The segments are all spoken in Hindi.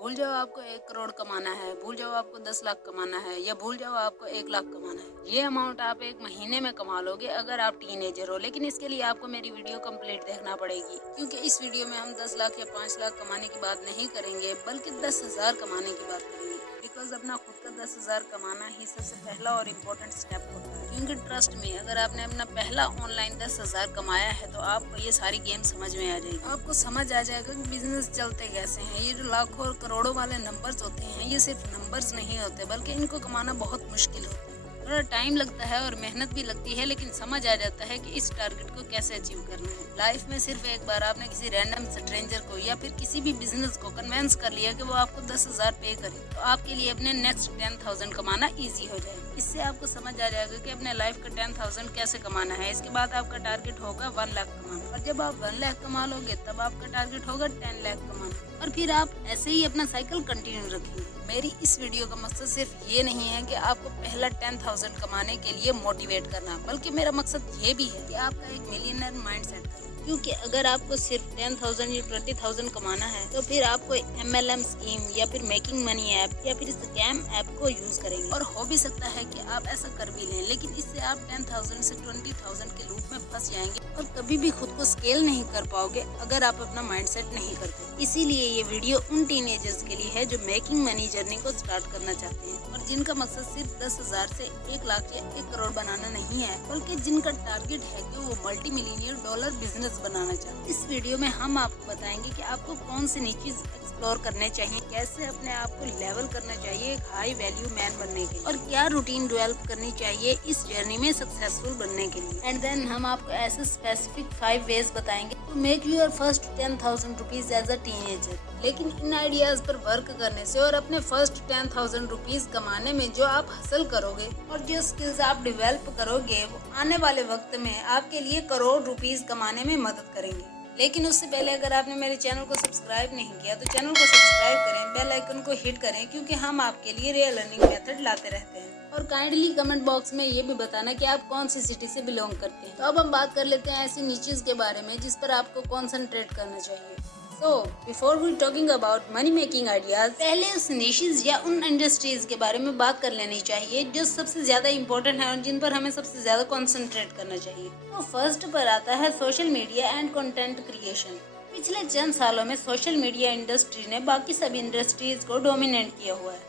भूल जाओ आपको 1 करोड़ कमाना है, भूल जाओ आपको 10 लाख कमाना है, या भूल जाओ आपको 1 लाख कमाना है। ये अमाउंट आप 1 महीने में कमा लोगे अगर आप टीनेजर हो। लेकिन इसके लिए आपको मेरी वीडियो कंप्लीट देखना पड़ेगी, क्योंकि इस वीडियो में हम 10 लाख या 5 लाख कमाने की बात नहीं करेंगे, बल्कि 10,000 कमाने की बात करेंगे। बिकॉज अपना खुद का 10,000 कमाना ही सबसे पहला और इम्पोर्टेंट स्टेप होता है। क्योंकि ट्रस्ट में, अगर आपने अपना पहला ऑनलाइन 10,000 कमाया है तो आपको ये सारी गेम समझ में आ जाएगी। आपको समझ आ जाएगा कि बिजनेस चलते कैसे हैं। ये जो लाखों और करोड़ों वाले नंबर्स होते हैं, ये सिर्फ नंबर्स नहीं होते, बल्कि इनको कमाना बहुत मुश्किल होता है। थोड़ा टाइम लगता है और मेहनत भी लगती है, लेकिन समझ आ जाता है कि इस टारगेट को कैसे अचीव करना है। लाइफ में सिर्फ एक बार आपने किसी रैंडम स्ट्रेंजर को या फिर किसी भी बिजनेस को कन्वेंस कर लिया कि वो आपको 10,000 पे करे, तो आपके लिए अपने नेक्स्ट 10,000 कमाना इजी हो जाएगा। इससे आपको समझ आ जाएगा कि अपने लाइफ का 10,000 कैसे कमाना है। इसके बाद आपका टारगेट होगा 1 लाख कमाना, और जब आप 1 लाख कमा लोगे तब आपका टारगेट होगा 10 लाख कमाना, और फिर आप ऐसे ही अपना साइकिल कंटिन्यू रखेंगे। मेरी इस वीडियो का मकसद सिर्फ ये नहीं है कि आपको पहला 10,000 कमाने के लिए मोटिवेट करना, बल्कि मेरा मकसद ये भी है कि आपका एक मिलियनर माइंडसेट करें। क्योंकि अगर आपको सिर्फ 10,000 या 20,000 कमाना है तो फिर आप कोई MLM स्कीम या फिर मेकिंग मनी ऐप या फिर स्कैम ऐप को यूज करेंगे। और हो भी सकता है कि आप ऐसा कर भी लें, लेकिन इससे आप 10,000 से 20,000 के लूप में फंस जाएंगे और कभी भी खुद को स्केल नहीं कर पाओगे अगर आप अपना माइंडसेट नहीं करते। इसीलिए ये वीडियो उन टीनेजर्स के लिए है जो मेकिंग मनी जर्नी को स्टार्ट करना चाहते हैं और जिनका मकसद सिर्फ 10,000 से 1 लाख या 1 करोड़ बनाना नहीं है, बल्कि जिनका टारगेट है कि वो मल्टी मिलियनियर डॉलर बिजनेस बनाना चाहते हैं। इस वीडियो में हम आपको बताएंगे कि आपको कौन सी नीचेज एक्सप्लोर करने चाहिए, कैसे अपने आप को लेवल करना चाहिए एक हाई वैल्यू मैन बनने के लिए, और क्या रूटीन डेवलप करनी चाहिए इस जर्नी में सक्सेसफुल बनने के लिए। एंड देन हम आपको ऐसे स्पेसिफिक 5 वेज बताएंगे to make your first 10,000 rupees as a teenager. लेकिन इन आइडियाज पर वर्क करने से और अपने फर्स्ट 10,000 रुपीज कमाने में जो आप हासिल करोगे और जो स्किल्स आप डेवलप करोगे, वो आने वाले वक्त में आपके लिए करोड़ रुपीज कमाने में मदद करेंगे। लेकिन उससे पहले अगर आपने मेरे चैनल को सब्सक्राइब नहीं किया तो चैनल को सब्सक्राइब करें, बेल आइकन को हिट करें, क्योंकि हम आपके लिए रियल अर्निंग मेथड लाते रहते हैं। और काइंडली कमेंट बॉक्स में ये भी बताना कि आप कौन सी सिटी से बिलोंग करते हैं। तो अब हम बात कर लेते हैं ऐसी नीचेज के बारे में जिस पर आपको कॉन्सेंट्रेट करना चाहिए। So, before we talking about money making ideas, पहले उस निशेस या उन इंडस्ट्रीज के बारे में बात कर लेनी चाहिए जो सबसे ज्यादा इम्पोर्टेंट है और जिन पर हमें सबसे ज्यादा कंसंट्रेट करना चाहिए। तो फर्स्ट पर आता है social media and content creation. पिछले चंद सालों में सोशल मीडिया इंडस्ट्री ने बाकी सभी इंडस्ट्रीज को डोमिनेट किया हुआ है।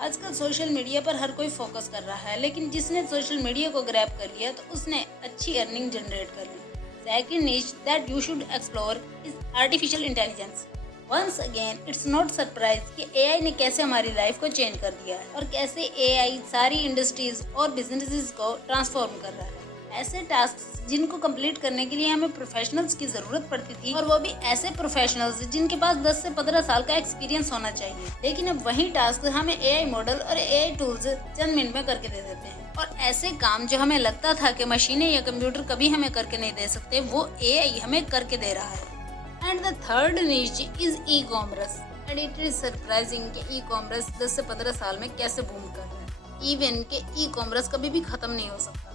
आजकल सोशल मीडिया पर हर कोई फोकस कर रहा है, लेकिन जिसने सोशल मीडिया को ग्रैब कर लिया तो उसने अच्छी अर्निंग जनरेट कर ली। Second niche that you should explore is artificial intelligence. Once again, it's not surprise कि AI ने कैसे हमारी लाइफ को चेंज कर दिया है और कैसे AI सारी इंडस्ट्रीज और बिजनेसेस को ट्रांसफॉर्म कर रहा है। ऐसे टास्क जिनको कंप्लीट करने के लिए हमें प्रोफेशनल्स की जरूरत पड़ती थी, और वो भी ऐसे प्रोफेशनल्स जिनके पास 10 से 15 साल का एक्सपीरियंस होना चाहिए। लेकिन अब वही टास्क हमें AI मॉडल और AI टूल्स चंद मिनट में करके दे देते हैं। और ऐसे काम जो हमें लगता था कि मशीनें या कंप्यूटर कभी हमें करके नहीं दे सकते, वो AI हमें करके दे रहा है। एंड द थर्ड नीच is e commerce. And it is surprising कि ई कॉमर्स 10 से 15 साल में कैसे बूम कर रहा है। इवन के ई कॉमर्स कभी भी खत्म नहीं हो सकता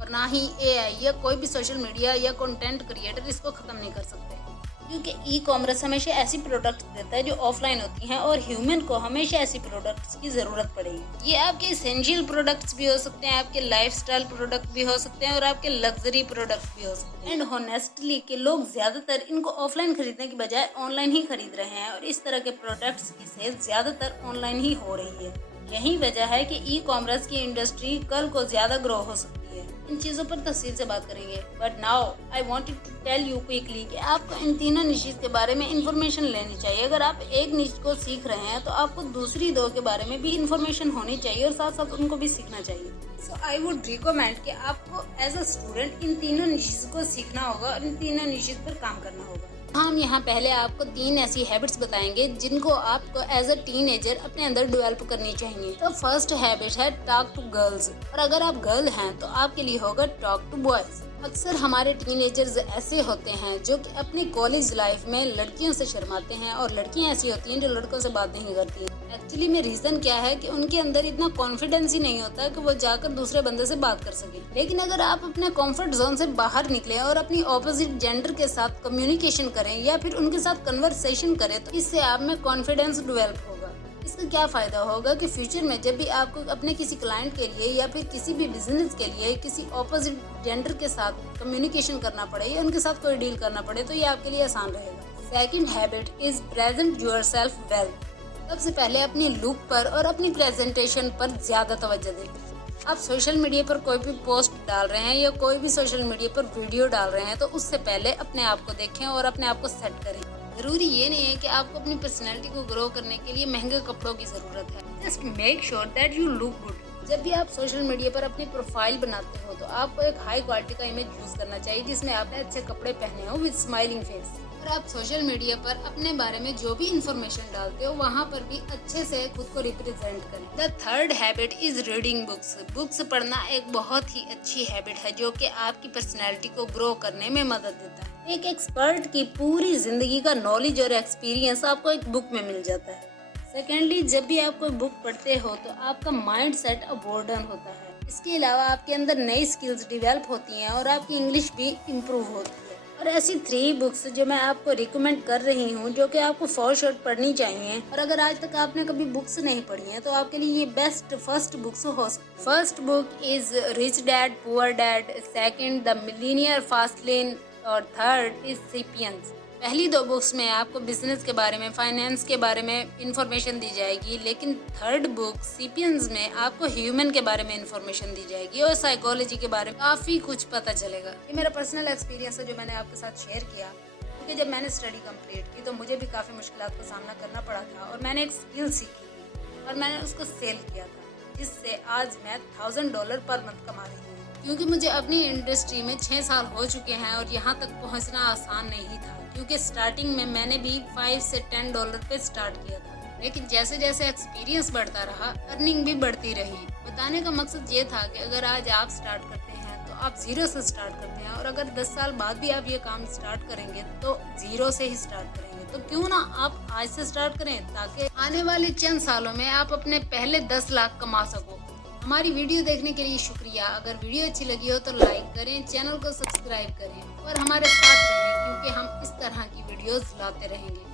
और ना ही AI या कोई भी सोशल मीडिया या कंटेंट क्रिएटर इसको खत्म नहीं कर सकते, क्योंकि ई कॉमर्स हमेशा ऐसी प्रोडक्ट्स देता है जो ऑफलाइन होती हैं और ह्यूमन को हमेशा ऐसी प्रोडक्ट्स की जरूरत पड़ेगी। ये आपके एसेंशियल प्रोडक्ट्स भी हो सकते हैं, आपके लाइफस्टाइल प्रोडक्ट भी हो सकते हैं और आपके लग्जरी प्रोडक्ट्स भी हो सकते हैं। एंड होनेस्टली कि लोग ज्यादातर इनको ऑफलाइन खरीदने की बजाय ऑनलाइन ही खरीद रहे हैं और इस तरह के प्रोडक्ट्स की सेल ज्यादातर ऑनलाइन ही हो रही है। यही वजह है कि ई कॉमर्स की इंडस्ट्री कल को ज्यादा ग्रो हो सकती है। इन चीजों पर तफसील से बात करेंगे, but now I wanted to tell you quickly कि आपको इन तीनों निशेस के बारे में इंफॉर्मेशन लेनी चाहिए। अगर आप एक निश को सीख रहे हैं तो आपको दूसरी 2 के बारे में भी इंफॉर्मेशन होनी चाहिए और साथ साथ उनको भी सीखना चाहिए। सो आई वुड रिकमेंड कि आपको एज अ स्टूडेंट इन तीनों निशेस को सीखना होगा और इन तीनों निशेस पर काम करना होगा। हम यहाँ पहले आपको 3 ऐसी हैबिट्स बताएंगे जिनको आपको एज अ टीनेजर अपने अंदर डेवलप करनी चाहिए। तो फर्स्ट हैबिट है टॉक टू गर्ल्स, और अगर आप गर्ल हैं तो आपके लिए होगा टॉक टू बॉयज। अक्सर हमारे टीनेजर्स ऐसे होते हैं जो कि अपने कॉलेज लाइफ में लड़कियों से शर्माते हैं और लड़कियां ऐसी होती हैं जो लड़कों से बात नहीं करती हैं। एक्चुअली में रीजन क्या है कि उनके अंदर इतना कॉन्फिडेंस ही नहीं होता कि वो जाकर दूसरे बंदे से बात कर सके। लेकिन अगर आप अपने कंफर्ट जोन से बाहर निकले और अपनी ऑपोजिट जेंडर के साथ कम्युनिकेशन करें या फिर उनके साथ कन्वर्सेशन करें तो इससे आप में कॉन्फिडेंस डेवलप होगा। इसका क्या फायदा होगा कि फ्यूचर में जब भी आपको अपने किसी क्लाइंट के लिए या फिर किसी भी बिजनेस के लिए किसी ऑपोजिट जेंडर के साथ कम्युनिकेशन करना पड़े या उनके साथ कोई डील करना पड़े तो ये आपके लिए आसान रहेगा। Second habit is present yourself well. सबसे पहले अपनी लुक पर और अपनी प्रेजेंटेशन पर ज्यादा तवज्जो दें। आप सोशल मीडिया पर कोई भी पोस्ट डाल रहे हैं या कोई भी सोशल मीडिया पर वीडियो डाल रहे हैं तो उससे पहले अपने आप को देखें और अपने आप को सेट करें। जरूरी ये नहीं है कि आपको अपनी पर्सनैलिटी को ग्रो करने के लिए महंगे कपड़ों की जरूरत है। Just make sure that you look good. जब भी आप सोशल मीडिया पर अपनी प्रोफाइल बनाते हो तो आपको एक हाई क्वालिटी का इमेज यूज करना चाहिए जिसमें आपने अच्छे कपड़े पहने हो विद स्माइलिंग फेस। और आप सोशल मीडिया पर अपने बारे में जो भी इंफॉर्मेशन डालते हो वहाँ पर भी अच्छे से खुद को रिप्रेजेंट करें। The third habit is reading books. Books पढ़ना एक बहुत ही अच्छी हैबिट है जो कि आपकी पर्सनैलिटी को ग्रो करने में मदद देता है। एक एक्सपर्ट की पूरी जिंदगी का नॉलेज और एक्सपीरियंस आपको एक बुक में मिल जाता है। सेकेंडली, जब भी आप कोई बुक पढ़ते हो तो आपका माइंड सेट अपबोर्डन होता है। इसके अलावा आपके अंदर नई स्किल्स डेवलप होती हैं और आपकी इंग्लिश भी इम्प्रूव होती है। और ऐसी 3 बुक्स जो मैं आपको रिकमेंड कर रही हूँ जो कि आपको फॉर श्योर पढ़नी चाहिए। और अगर आज तक आपने कभी बुक्स नहीं पढ़ी हैं तो आपके लिए ये बेस्ट फर्स्ट बुक्स हो। First book is rich dad poor dad, second the millionaire fast lane और थर्ड इज सेपियंस। पहली 2 बुक्स में आपको बिजनेस के बारे में, फाइनेंस के बारे में इंफॉर्मेशन दी जाएगी, लेकिन थर्ड बुक सेपियंस में आपको ह्यूमन के बारे में इंफॉर्मेशन दी जाएगी और साइकोलॉजी के बारे में काफी कुछ पता चलेगा। ये मेरा पर्सनल एक्सपीरियंस है जो मैंने आपके साथ शेयर किया, क्योंकि जब मैंने स्टडी कंप्लीट की तो मुझे भी काफी मुश्किलात का सामना करना पड़ा था और मैंने एक स्किल सीखी थी और मैंने उसको सेल किया था, जिससे आज मैं $1000 पर मंथ कमा रही हूँ। क्योंकि मुझे अपनी इंडस्ट्री में 6 साल हो चुके हैं और यहाँ तक पहुँचना आसान नहीं था, क्योंकि स्टार्टिंग में मैंने भी $5 से $10 पे स्टार्ट किया था। लेकिन जैसे जैसे एक्सपीरियंस बढ़ता रहा अर्निंग भी बढ़ती रही। बताने का मकसद ये था कि अगर आज आप स्टार्ट करते हैं तो आप 0 से स्टार्ट करते हैं और अगर 10 साल बाद भी आप ये काम स्टार्ट करेंगे तो 0 से ही स्टार्ट करेंगे। तो क्यों ना आप आज से स्टार्ट करें ताकि आने वाले चंद सालों में आप अपने पहले 10 लाख कमा सको। हमारी वीडियो देखने के लिए शुक्रिया। अगर वीडियो अच्छी लगी हो तो लाइक करें, चैनल को सब्सक्राइब करें और हमारे साथ रहें, क्योंकि हम इस तरह की वीडियोस लाते रहेंगे।